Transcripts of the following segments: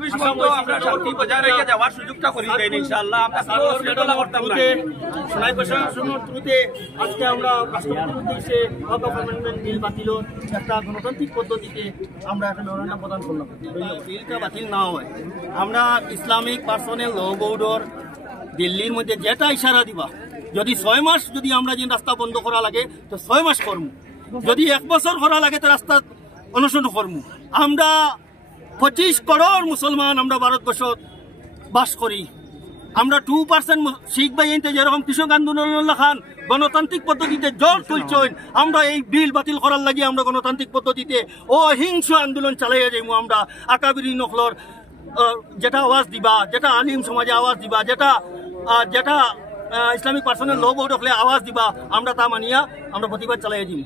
24 ঘন্টা আমরা শান্তি বজায় রেখে যাওয়ার সুযোগটা করে দেন ইনশাআল্লাহ। আমরা শৃঙ্খলা করতাম না। সোনাই প্রশাসনের থ্রুতে আজকে আমরা রাষ্ট্রপতির উদ্দেশ্যে ওয়াকফ অ্যামেন্ডমেন্ট বিল বাতিলের একটা গণতান্ত্রিক পদ্ধতিতে আমরা একটা মেমোরেন্ডাম প্রদান করলাম। বিলটা বাতিল না হয় আমরা ইসলামিক পার্সোনাল ল বোর্ডর দিল্লির মধ্যে যেটা ইশারা দিবা, যদি 6 মাস যদি আমরা যে রাস্তা বন্ধ করা লাগে তো 6 মাস করবো, যদি 1 বছর করা লাগে তো রাস্তা অনুসরণ করবো। আমরা 25 করোড় মুসলমান আমরা ভারতবর্ষ বাস করি। আমরা 2% শিখ বাহিনীতে যেরকম কৃষক আন্দোলন খান গণতান্ত্রিক পদ্ধতিতে জোর তুলছেন, আমরা এই বিল বাতিল করার লাগে আমরা গণতান্ত্রিক পদ্ধতিতে অহিংস আন্দোলন চালাইয়া যাইমু। আমরা আকাবিরি নকলর যেটা আওয়াজ দিবা, যেটা আলিম সমাজে আওয়াজ দিবা, যেটা ইসলামিক পার্সোনাল ল বোর্ড হলে আওয়াজ দিবা, আমরা তা মানিয়া আমরা প্রতিবাদ চালাইয়া দিই।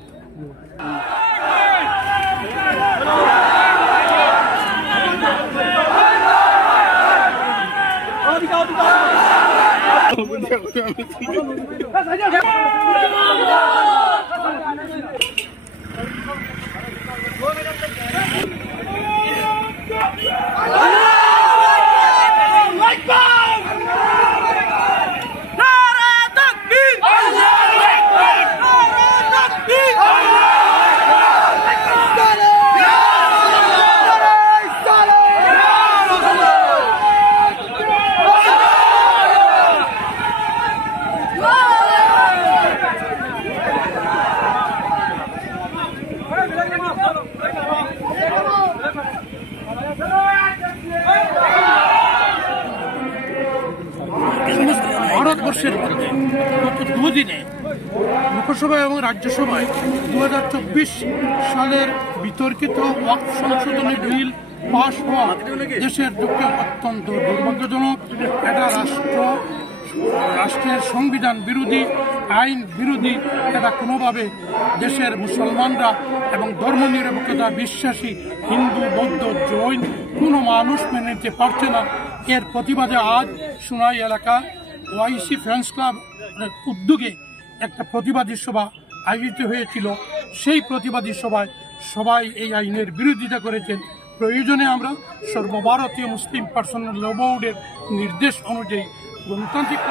ভারতবর্ষের মধ্যে গত দুদিনে লোকসভা এবং রাজ্যসভায় 2024 সালের বিতর্কিত ওয়াকফ সংশোধনী বিল পাশ হওয়া দেশের পক্ষে অত্যন্ত দুর্ভাগ্যজনক। এটা রাষ্ট্রের সংবিধান বিরোধী, আইন বিরোধী। এটা কোনোভাবে দেশের মুসলমানরা এবং ধর্মনিরপেক্ষতা বিশ্বাসী হিন্দু, বৌদ্ধ, জৈন কোনো মানুষ মেনে নিতে পারছে না। এর প্রতিবাদে আজ সোনাই এলাকা ওআইসি ফ্রেন্ডস ক্লাব উদ্যোগে একটা প্রতিবাদী সভা আয়োজিত হয়েছিল। সেই প্রতিবাদী সভায় সবাই এই আইনের বিরোধিতা করেছেন। প্রয়োজনে আমরা সর্বভারতীয় মুসলিম পার্সোনাল ল বোর্ডের নির্দেশ অনুযায়ী গণতান্ত্রিক